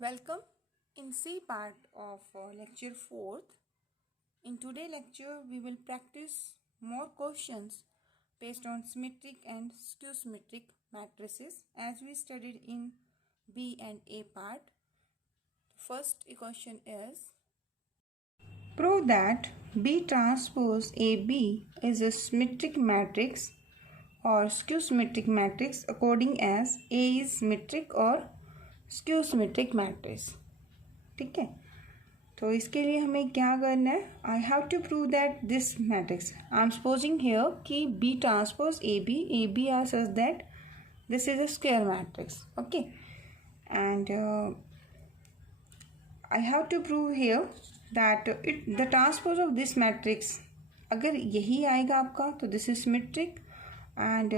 Welcome in C part of lecture 4th. In today's lecture, we will practice more questions based on symmetric and skew symmetric matrices as we studied in B and A part. First question is, prove that B transpose AB is a symmetric matrix or skew symmetric matrix according as A is symmetric or skew symmetric matrix. ठीक है, तो इसके लिए हमें क्या करना है? I have to prove that this matrix, I am supposing here कि B transpose A B are such that this is a square matrix. Okay, and I have to prove here that the transpose of this matrix, अगर यही आएगा आपका तो this is symmetric, and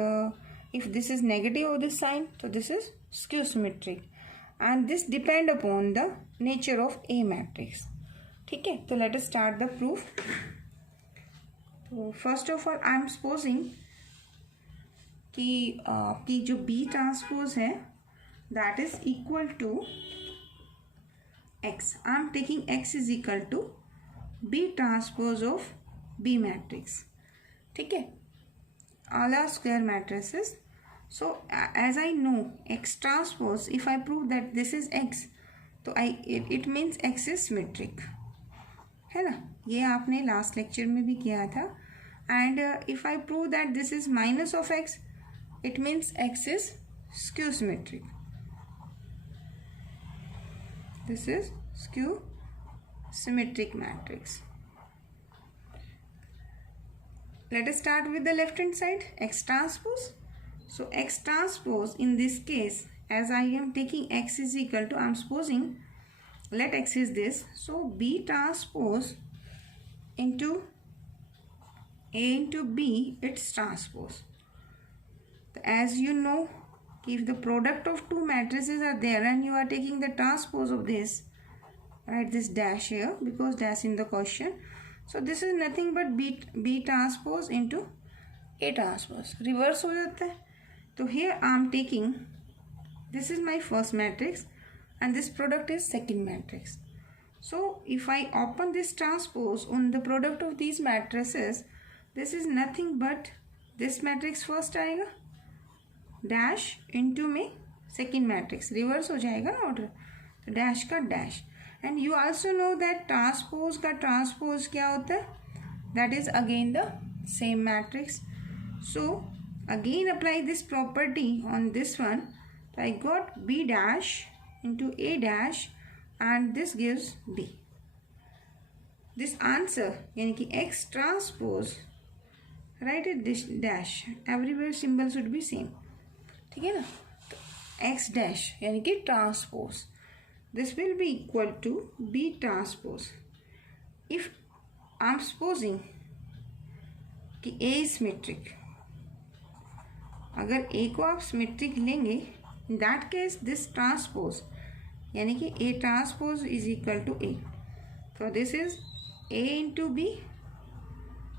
if this is negative of this sign तो this is skew symmetric, and this depend upon the nature of A matrix. ठीक है, तो let us start the proof. तो first of all I am supposing कि आपकी जो B transpose है that is equal to X. I am taking X is equal to B transpose of B matrix. ठीक है, all are square matrices. So as I know X transpose, if I prove that this is X, तो it means X is symmetric, है ना? ये आपने last lecture में भी किया था. And if I prove that this is minus of X, it means X is skew symmetric. This is skew symmetric matrix. Let us start with the left hand side, X transpose. So X transpose in this case, as I am taking X is equal to, I am supposing, let X is this, so B transpose into A into B, its transpose. As you know, if the product of two matrices are there and you are taking the transpose of this, write this dash here because dash in the question. So this is nothing but B transpose into A transpose. Reverse हो जाता है. So here I am taking, this is my first matrix and this product is second matrix. So if I open this transpose on the product of these matrices, this is nothing but this matrix first आएगा dash into में second matrix, reverse हो जाएगा ना order, तो dash का dash. And you also know that transpose का transpose क्या होता है? That is again the same matrix. So again apply this property on this one. So I got B dash into A dash and this gives B. This answer यानी कि X transpose, write it this dash, everywhere symbol should be same. ठीक है ना? तो X dash यानी कि transpose, this will be equal to B transpose. If I am supposing कि A is symmetric, अगर A को आप सिमेट्रिक लेंगे, in that case this transpose यानी कि A transpose is equal to A. So this is A into B,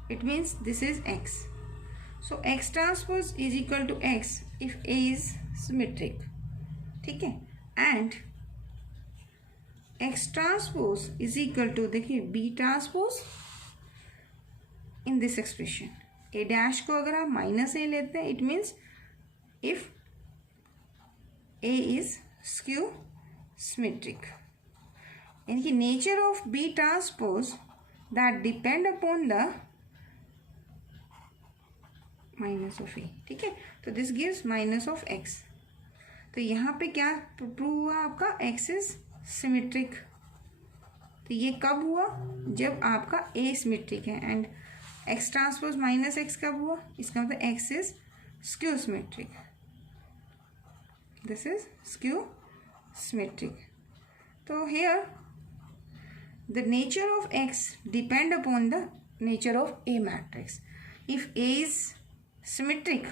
it means this is X. So X transpose is equal to X if A is symmetric. ठीक है, and X transpose is equal to, देखिए B transpose in this expression. A dash को अगर आप minus A लेते हैं, it means if A is skew symmetric. यानी कि nature of B transpose that depend upon the minus of A. ठीक है, तो this gives minus of X. तो यहाँ पे क्या प्रूव हुआ आपका? X is symmetric. तो ये कब हुआ? जब आपका A symmetric है. And X transpose minus X कब हुआ? इसका मतलब X is skew symmetric. This is skew symmetric. So here the nature of X depend upon the nature of A matrix. If A is symmetric,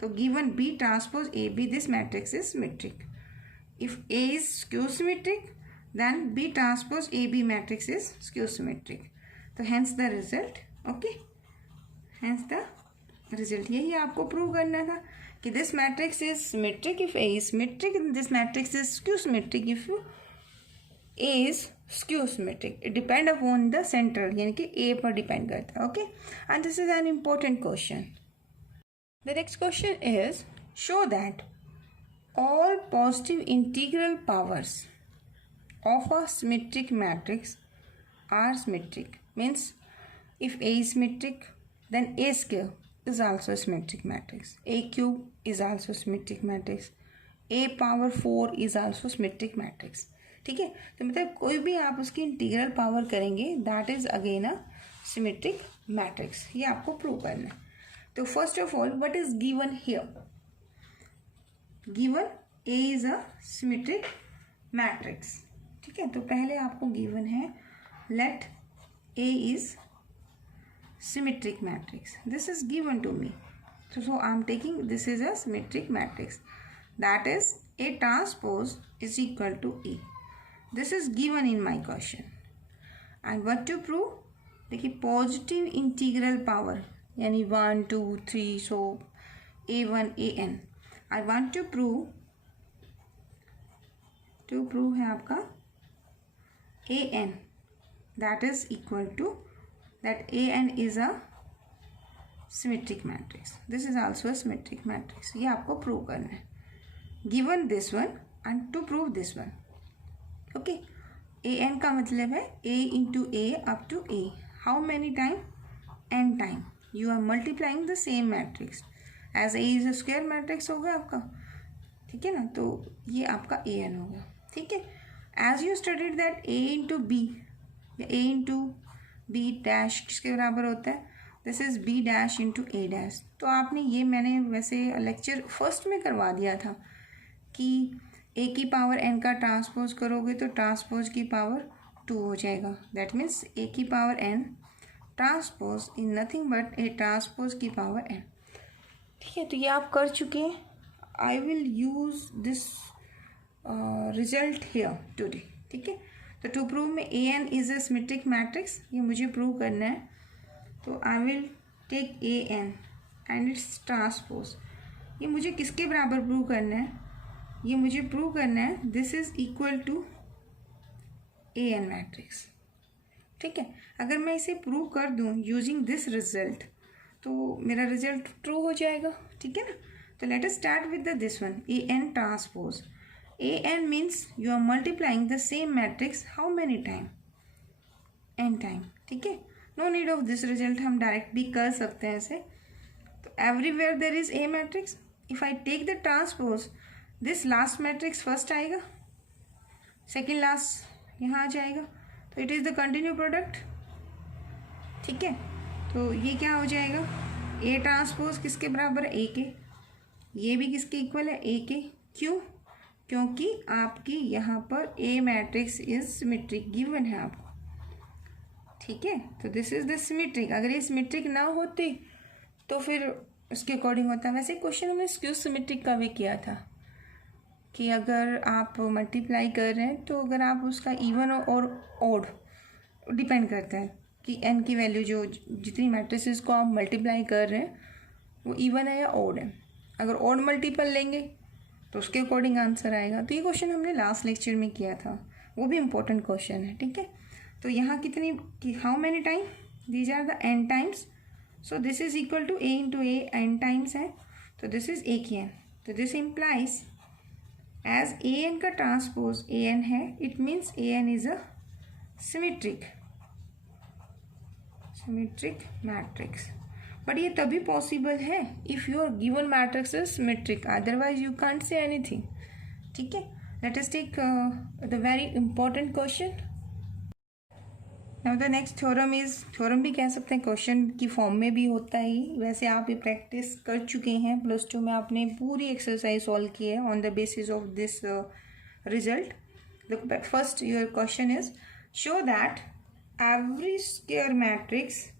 so given B transpose AB, this matrix is symmetric. If A is skew symmetric, then B transpose AB matrix is skew symmetric. So hence the result. Okay, hence the result. यही आपको prove करना था कि this matrix is symmetric if A is symmetric and this matrix is skew symmetric if A is skew symmetric. It depend upon the central, यानी कि A पर depend करता है. Okay, and this is an important question. The next question is, show that all positive integral powers of a symmetric matrix are symmetric. Means if A is symmetric, then A square is also a symmetric matrix. A cube is also symmetric matrix. A power 4 is also symmetric matrix. ठीक है, तो मतलब कोई भी आप उसकी integral power करेंगे that is again a symmetric matrix. ये आपको प्रूव करना है. तो first of all what is given here? Given A is a symmetric matrix. ठीक है, तो पहले आपको गिवन है let A is symmetric matrix. This is given to me. So I am taking this is a symmetric matrix. That is A transpose is equal to A. This is given in my question. And what to prove? देखिए positive integral power यानी 1 2 3 so A1 AN. I want to prove है आपका AN that is equal to that AN is a symmetric matrix. This is also a symmetric matrix. ये आपको prove करना है. Given this one and to prove this one. Okay. AN का मतलब है A into A up to A. How many time? N time. You are multiplying the same matrix. As A is a square matrix होगा आपका. ठीक है ना, तो ये आपका AN होगा. ठीक है. As you studied that A into B या A into B डैश किसके बराबर होता है? This is B dash into A dash. तो आपने ये मैंने वैसे लेक्चर फर्स्ट में करवा दिया था कि A की पावर N का ट्रांसपोज करोगे तो ट्रांसपोज की पावर 2 हो जाएगा. दैट मीन्स A की power N transpose in nothing but A transpose की पावर N. ठीक है, तो ये आप कर चुके हैं. I will use this result here today. ठीक है, तो टू प्रूव में AN is a symmetric matrix, ये मुझे प्रूव करना है. तो I will take AN and its transpose. ये मुझे किसके बराबर प्रूव करना है? ये मुझे प्रूव करना है this is equal to AN matrix. ठीक है, अगर मैं इसे प्रूव कर दूँ यूजिंग दिस रिजल्ट तो मेरा रिजल्ट ट्रू हो जाएगा. ठीक है ना, तो let us start with this one AN transpose. AN means you are multiplying the same matrix how many time? N time. ठीक है, no need of this result, हम डायरेक्ट भी कर सकते हैं ऐसे. तो everywhere there is A matrix. If I take the transpose, this last matrix first आएगा, second last यहाँ आ जाएगा, तो it is the continue product. ठीक है, तो ये क्या हो जाएगा? A ट्रांसपोज किसके बराबर है? A के. ये भी किसके इक्वल है? A के. क्यों? क्योंकि आपकी यहाँ पर A matrix is symmetric given है आपको. ठीक है, तो दिस इज द सिमेट्रिक. अगर ये सिमेट्रिक ना होते तो फिर उसके अकॉर्डिंग होता. वैसे क्वेश्चन हमने स्क्यू सिमेट्रिक का भी किया था कि अगर आप मल्टीप्लाई कर रहे हैं तो अगर आप उसका इवन और ऑड डिपेंड करता है कि n की वैल्यू जो जितनी मैट्रिसेस को आप मल्टीप्लाई कर रहे हैं वो इवन है या ऑड है. अगर ऑड मल्टीपल लेंगे तो उसके अकॉर्डिंग आंसर आएगा. तो ये क्वेश्चन हमने लास्ट लेक्चर में किया था, वो भी इम्पोर्टेंट क्वेश्चन है. ठीक है, तो यहाँ कितनी how many time? These are the n times. So this is equal to A into A n times है, तो दिस इज A की n. तो दिस इम्प्लाइज एज AN का ट्रांसपोज AN है, it means AN is a symmetric matrix. But ये तभी possible है if your given matrix is symmetric, otherwise you can't say anything. ठीक है, let us take the very important question. Now the next theorem is, theorem भी कह सकते हैं, question की फॉर्म में भी होता है. वैसे आप ये प्रैक्टिस कर चुके हैं, +2 में आपने पूरी एक्सरसाइज सॉल्व की है on the basis of this result. The first your question is show that every square matrix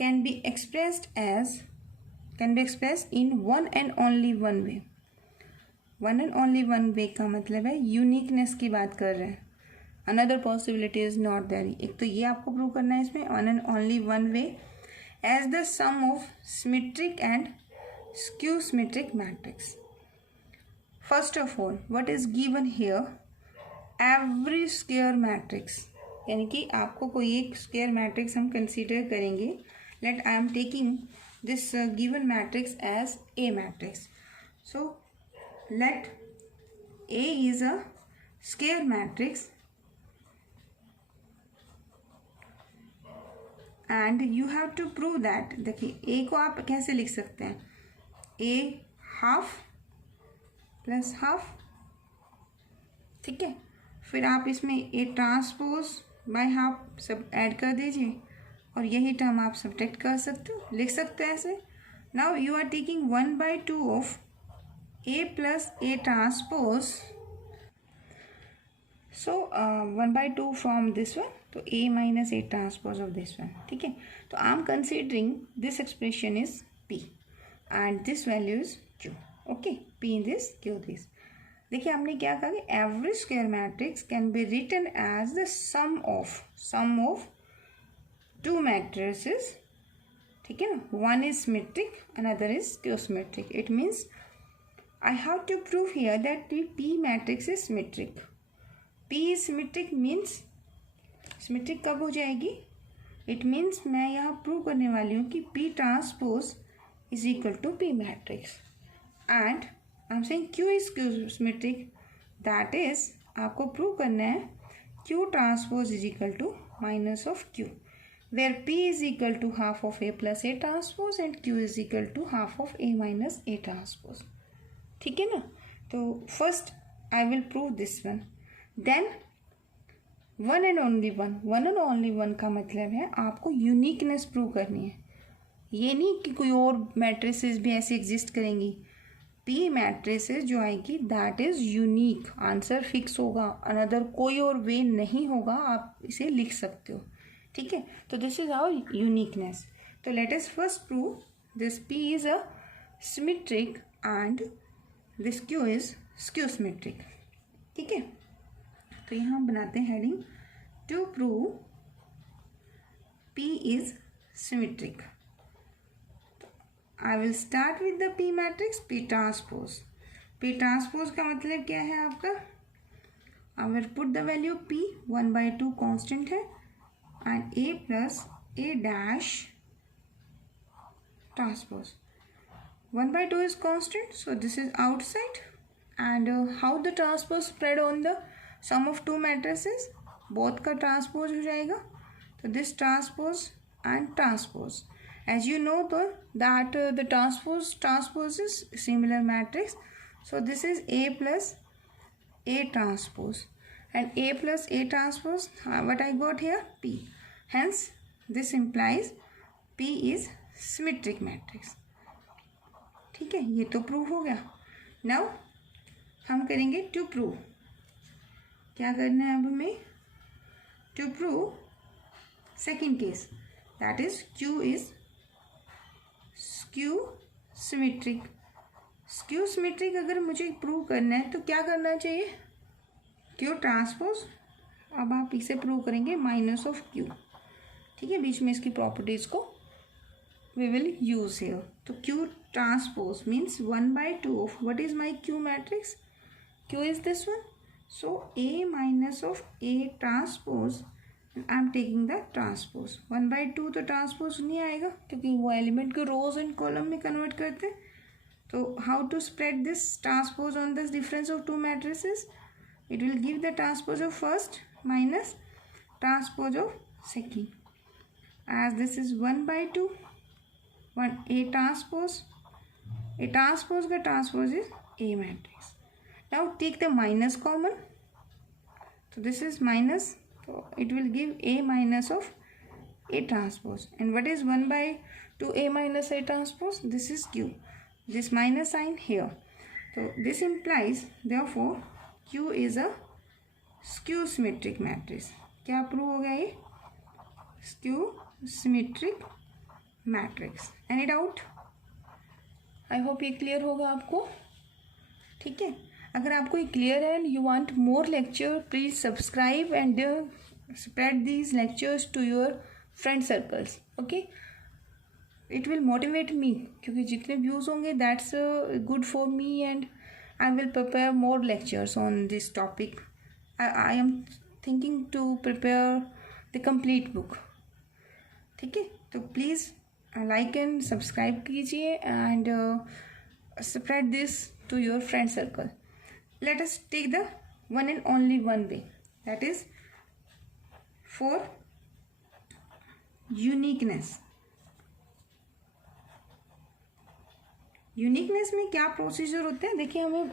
can be expressed in one and only one way. One and only one way का मतलब है uniqueness की बात कर रहे हैं. Another possibility is not there. एक तो ये आपको प्रूव करना है इसमें one and only one way as the sum of symmetric and skew symmetric matrix. First of all what is given here? Every square matrix, यानी कि आपको कोई एक स्क्वायर मैट्रिक्स हम कंसीडर करेंगे. Let I am taking this given matrix as A matrix. So let A is a square matrix and you have to prove that. देखिए A को आप कैसे लिख सकते हैं, ए हाफ प्लस हाफ, ठीक है. फिर आप इसमें ए ट्रांसपोज बाय हाफ सब ऐड कर दीजिए और यही टर्म आप सब्ट्रैक्ट कर सकते हो, लिख सकते हैं ऐसे. Now you are taking 1/2 of A plus A transpose. So 1/2 from this one, तो A minus A transpose of this one, ठीक है. तो I am considering this expression is P and this value is Q. Okay, P in this, Q this. देखिए हमने क्या कहा कि every square matrix can be written as the sum of two matrices, ठीक है ना. One is symmetric, another is skew symmetric. It means I have to prove here that the P matrix is symmetric. P is symmetric means symmetric कब हो जाएगी, it means मैं यहाँ prove करने वाली हूँ कि P transpose is equal to P matrix and I am saying Q is Q symmetric. That is आपको प्रूव करना है Q transpose is equal to minus of Q, where P is equal to half of A plus A transpose and Q is equal to half of A minus A transpose, ठीक है ना. तो first I will prove this one, then one and only one का मतलब है आपको uniqueness prove करनी है. ये नहीं कि कोई और मैट्रिसेस भी ऐसे एग्जिस्ट करेंगी. पी मैट्रिसेस जो आएगी that is unique, answer fix होगा, अनदर कोई और वे नहीं होगा, आप इसे लिख सकते हो, ठीक है. तो दिस इज आवर यूनिकनेस. तो let us first prove this P is a symmetric and this Q is skew symmetric, ठीक है. तो यहाँ बनाते हैं heading to prove P is symmetric. I will start with the P matrix P transpose. P transpose का मतलब क्या है आपका, I will put the value P 1/2 constant है and A plus A dash transpose. 1/2 is constant, so this is outside. And how the transpose spread on the sum of two matrices, both का transpose हो जाएगा. तो this transpose and transpose. As you know that the transpose is similar matrix, so this is A plus A transpose and A plus A transpose, what I got here, P. Hence this implies P is symmetric matrix, ठीक है. ये तो prove हो गया. Now हम करेंगे to prove. क्या करना है अब हमें, to prove second case, that is Q is skew symmetric. Skew symmetric अगर मुझे प्रूव करना है तो क्या करना चाहिए, क्यू ट्रांसपोज. अब आप इसे प्रूव करेंगे माइनस ऑफ क्यू, ठीक है. बीच में इसकी प्रॉपर्टीज को वी विल यूज हियर. तो Q transpose means 1/2 of what is my Q matrix, Q is this one. So A minus of A transpose, I am taking the transpose. 1/2 तो transpose नहीं आएगा क्योंकि वो एलिमेंट को rows and column में convert करते हैं. तो how to spread this transpose on this difference of two matrices, it will give the transpose of first minus transpose of second. As this is 1/2 A transpose का transpose is A matrix. Now take the minus common, तो this is minus, so it will give A minus of A transpose. And what is 1/2 A minus A transpose? This is Q. This minus sign here. So this implies therefore Q is a skew symmetric matrix. क्या prove हो गया ये, skew symmetric matrix. Any doubt? I hope ये clear होगा आपको, ठीक है. अगर आपको ये क्लियर है and you want more lecture, please subscribe and spread these lectures to your friend circles. Okay, it will motivate me, क्योंकि जितने व्यूज़ होंगे that's good for me and I will prepare more lectures on this topic I am thinking to prepare the complete book. ठीक है, तो please like and subscribe कीजिए and spread this to your friend circle. Let us take the one and only one way, that is for uniqueness. Uniqueness में क्या procedure होते हैं देखिए, हमें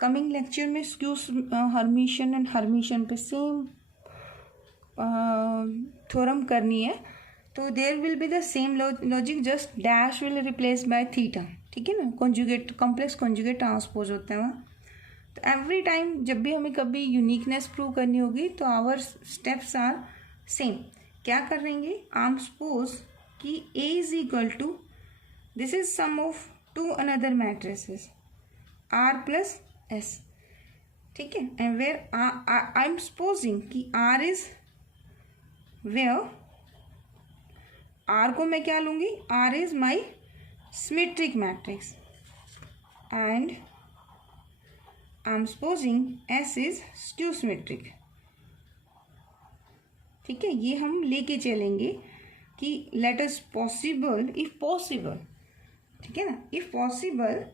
कमिंग लेक्चर में स्क्यू हर्मिशन एंड हर्मिशन पे same theorem करनी है. तो there will be the same logic, just dash will replace by theta. ठीक है ना, कॉन्जुगेट कॉम्प्लेक्स कॉन्जुगेट ट्रांसपोज होता है वहाँ. तो एवरी टाइम जब भी हमें कभी यूनिकनेस प्रूव करनी होगी तो आवर स्टेप्स आर सेम. क्या करेंगे, आम सपोज कि A is equal to, this is sum of two another matrices R plus S. ठीक है, and where I am supposing कि R इज वेयर, R को मैं क्या लूँगी, R is my symmetric matrix and I am supposing S is skew symmetric. ठीक है, ये हम लेके चलेंगे कि let us possible, if possible, ठीक है ना, if possible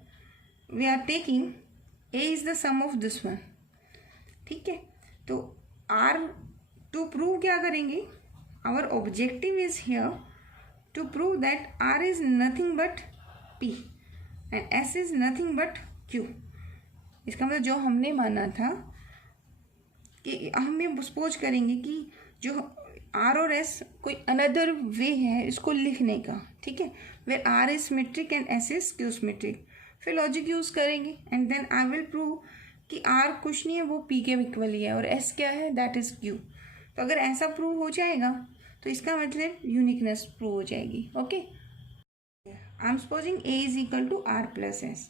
we are taking A is the sum of this one. ठीक है, तो R टू प्रूव क्या करेंगे, our objective is here to prove that R is nothing but P and S is nothing but Q. इसका मतलब जो हमने माना था कि हम ये सपोज करेंगे कि जो R और S कोई अनदर वे है इसको लिखने का. ठीक है, where R is symmetric and S is skew symmetric. फिर लॉजिक यूज़ करेंगे and then I will prove कि R कुछ नहीं है, वो P के इक्वल ही है और S क्या है, दैट इज Q. तो अगर ऐसा प्रूव हो जाएगा तो इसका मतलब यूनिकनेस प्रूव हो जाएगी. Okay, I am supposing A is equal to R plus S.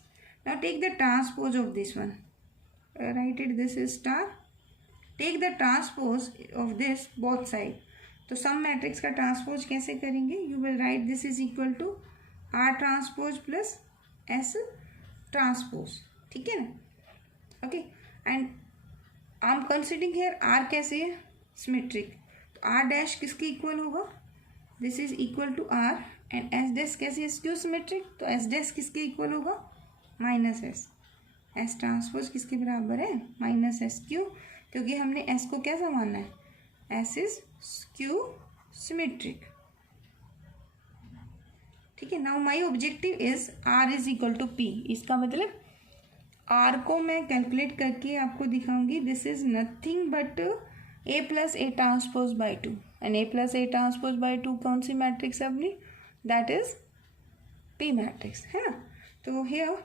Now take the transpose of this one, write it, this is star. Take the transpose of this both side. तो sum matrix का transpose कैसे करेंगे, you will write this is equal to R transpose plus S transpose. ठीक है ना, okay. And I am considering here R कैसे है, symmetric. R dash किसके इक्वल होगा, this is equal to R and S dash कैसे skew symmetric, तो S dash किसके इक्वल होगा, माइनस S. S ट्रांसपोज किसके बराबर है, माइनस S. क्यों, क्योंकि हमने S को कैसा मानना है, S इज स्क्यू सिमेट्रिक. ठीक है, now my objective is R is equal to P. इसका मतलब R को मैं कैलकुलेट करके आपको दिखाऊंगी. This is nothing but A plus A transpose by two. And A plus A transpose by two कौन सी मैट्रिक्स है अपनी, दैट इज P मैट्रिक्स, है ना. तो here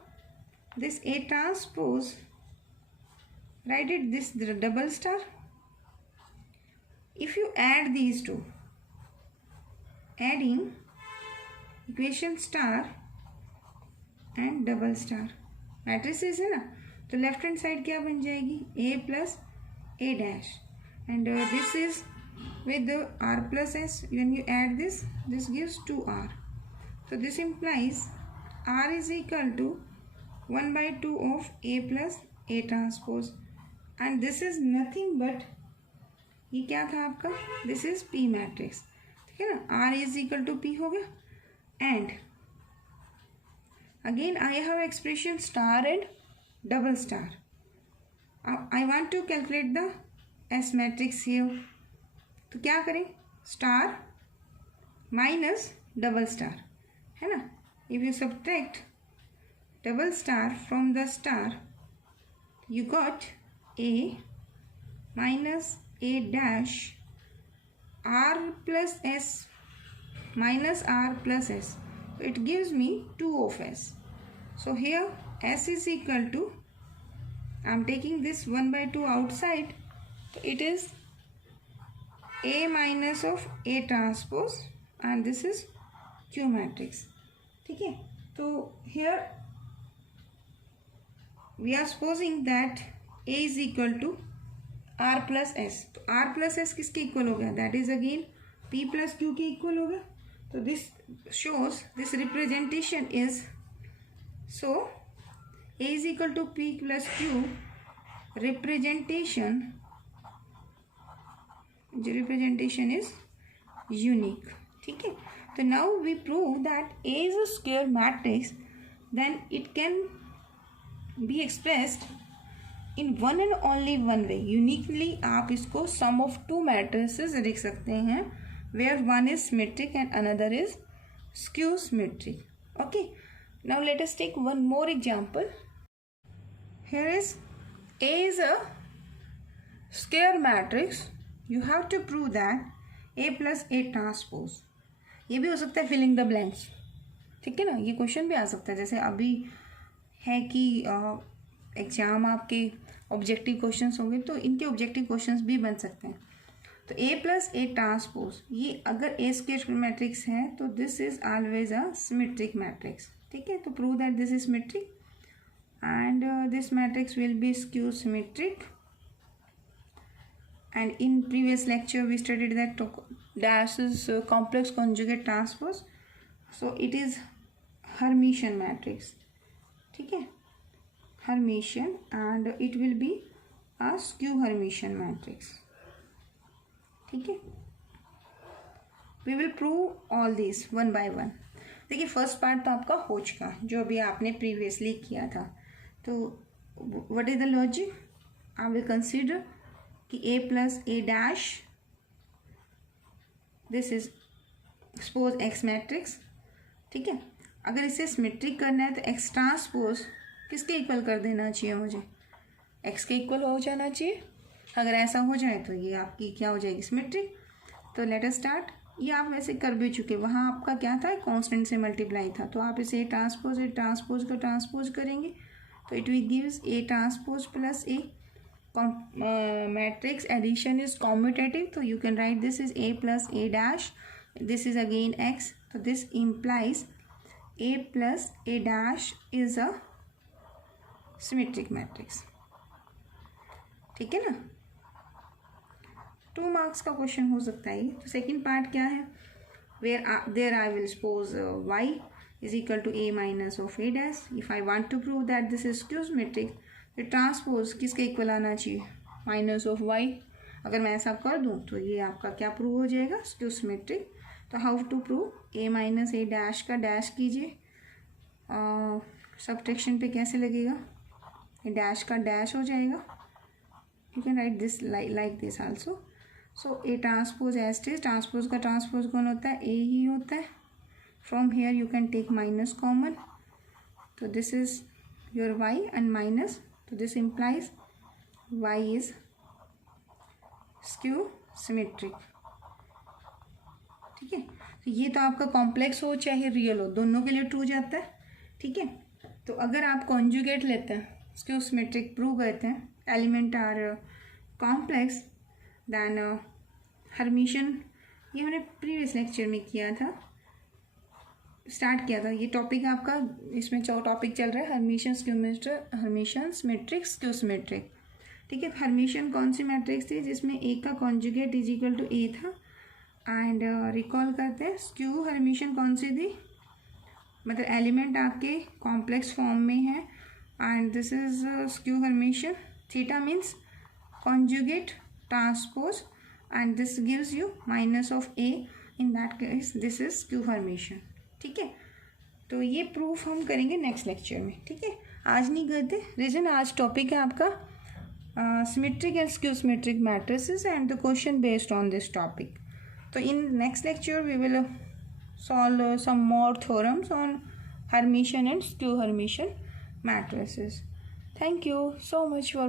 this A transpose, write it, this double star. If you add these two, adding equation star and double star matrices है ना, तो left hand side क्या बन जाएगी, A plus A dash. And this is with the R plus S. When you add this, this gives 2R. So this implies R is equal to 1 by 2 of A plus A transpose. And this is nothing but, ये क्या था आपका, this is P matrix. ठीक है ना, R is equal to P हो गया. And again I have expression star and double star. I want to calculate the S matrix here. तो क्या करें, स्टार माइनस डबल स्टार, है ना. If you subtract double star from the star, you got A minus A dash R plus S minus R plus S. It gives me 2 of S. So here S is equal to, I am taking this 1 by 2 outside. It is A minus of A transpose and this is Q matrix. ठीक है, तो here we are supposing that A is equal to R plus S. तो R plus S किसके equal हो गया, that is again P plus Q के equal हो गया. तो this shows, this representation is, so A is equal to P plus Q representation is unique. ठीक है, तो now we prove that A is a square matrix, then it can be expressed in one and only one way. Uniquely आप इसको sum of two matrices लिख सकते हैं, where one is symmetric and another is skew symmetric. Okay, now let us take one more example. Here is A is a square matrix. You have to prove that A plus A transpose. ये भी हो सकता है filling the blanks. ठीक है ना, ये question भी आ सकता है. जैसे अभी है कि एग्जाम आपके ऑब्जेक्टिव क्वेश्चंस होंगे, तो इनके ऑब्जेक्टिव क्वेश्चंस भी बन सकते हैं. तो A प्लस A ट्रांसपोज, ये अगर A स्क्वायर मैट्रिक्स है तो this is always a symmetric matrix. ठीक है, तो prove that this is symmetric and this matrix will be skew symmetric. And in previous lecture we studied that dash is complex conjugate transpose, so it is Hermitian matrix. ठीक है, Hermitian, and it will be a skew Hermitian matrix. ठीक है, we will prove all these one by one. देखिए first part तो आपका हो चुका, जो अभी आपने प्रीवियसली किया था. तो what is the logic? I will consider कि A plus A dash, this is suppose X matrix. ठीक है, अगर इसे सिमेट्रिक करना है तो X ट्रांसपोज किसके इक्वल कर देना चाहिए मुझे? X के इक्वल हो जाना चाहिए. अगर ऐसा हो जाए तो ये आपकी क्या हो जाएगी? सिमेट्रिक. तो लेट अस स्टार्ट. ये आप वैसे कर भी चुके, वहाँ आपका क्या था? कांस्टेंट से मल्टीप्लाई था. तो आप इसे ट्रांसपोज का ट्रांसपोज करेंगे तो it will gives A transpose plus A. Matrix addition is commutative, तो you can write this is A plus A dash, this is again X. तो this implies A plus A dash is a symmetric matrix. ठीक है ना, 2 marks का question हो सकता है. तो सेकेंड पार्ट क्या है? There I will suppose y is equal to A minus of A dash. If I want to prove that this is skew symmetric, तो ट्रांसपोज किसके इक्वल आना चाहिए? Minus of y. अगर मैं ऐसा कर दूं तो ये आपका क्या प्रूव हो जाएगा? Skew symmetric. तो how to prove? A minus A dash का डैश कीजिए, सब्ट्रैक्शन पे कैसे लगेगा? ये डैश का डैश हो जाएगा. You can write this like this also. So A transpose as it is. Transpose का ट्रांसपोज कौन होता है? A ही होता है. From here you can take minus common, so this is your y and minus, so this implies y is skew symmetric. ठीक है, तो ये तो आपका कॉम्प्लेक्स हो चाहे रियल हो, दोनों के लिए ट्रू जाता है. ठीक है, तो अगर आप कॉन्जुगेट लेते हैं, स्क्यू सिमेट्रिक प्रूव करते हैं, element are complex, then hermitian, ये हमने प्रीवियस लेक्चर में किया था, स्टार्ट किया था. ये टॉपिक आपका, इसमें टॉपिक चल रहा है हर्मिशियन सिमेट्रिक स्क्यू सिमेट्रिक. ठीक है, हर्मिशियन कौन सी मैट्रिक्स थी? जिसमें A का conjugate is equal to A था. एंड रिकॉल करते हैं, स्क्यू हर्मिशियन कौन सी थी? मतलब एलिमेंट आपके कॉम्प्लेक्स फॉर्म में है, and this is skew Hermitian. Theta means conjugate transpose, and this gives you minus of A. In that case this is skew Hermitian. ठीक है, तो ये प्रूफ हम करेंगे नेक्स्ट लेक्चर में. ठीक है, आज नहीं करते रीजन. आज टॉपिक है आपका symmetric and skew symmetric matrices and the question based on this topic. तो in next lecture we will solve some more theorems on Hermitian and skew Hermitian matrices. Thank you so much for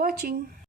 watching.